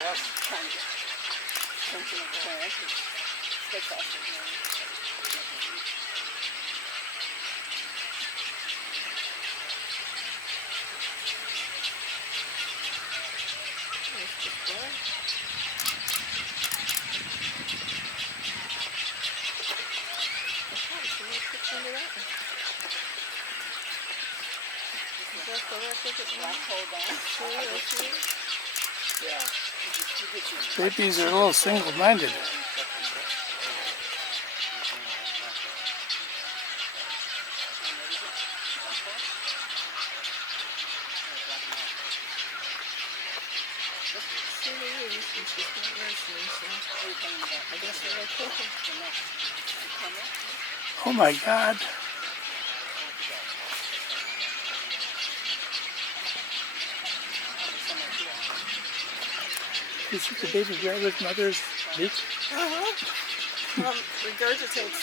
Trying to get something of the plant. That's also nice. Nice display. Oh, so let's put some of that one. Is that the requisite black hole down? Yeah. Babies are a little single-minded. Oh my God. You see the baby grab his mother's beak? Regurgitates,